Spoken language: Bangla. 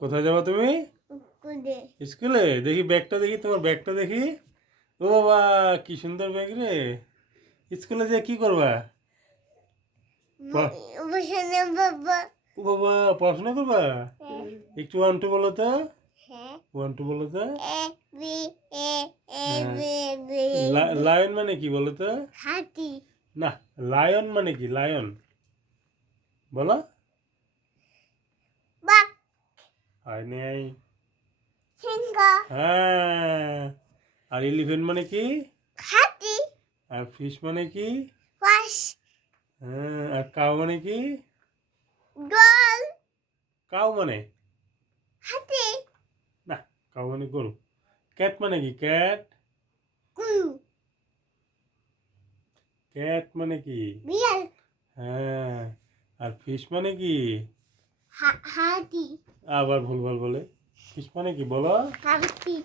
কোথায় যাবো তুমি? স্কুলে। দেখি ব্যাগটা, দেখি তোমার ব্যাগটা দেখি। ও বাবা, কি সুন্দর ব্যাগ রে। স্কুলে যে কি করবা? ও বাবা, পড়াশোনা করবা? একটু 1 2 বলো তো। 1 2 বলো তো। লায়ন মানে কি বলো তো? হাতি। না, লায়ন মানে কি? লায়ন বলো। বাঘ। হয় নাই। সিংহ। হ্যাঁ। আর এলিফ্যান্ট মানে কি? হাতি। আর ফিশ মানে কি? হাঁস। হ্যাঁ। আর কাউ মানে কি? ডল। কাউ মানে? হাতি। না, কাউ মানে গরু। ক্যাট মানে কি? ক্যাট। গরু। ক্যাট মানে কি? বিড়াল। হ্যাঁ। আর ফিশ মানে কি? হাতি। আবার ভুলভাল বলে। ফিশ মানে কি বলো? হাতি।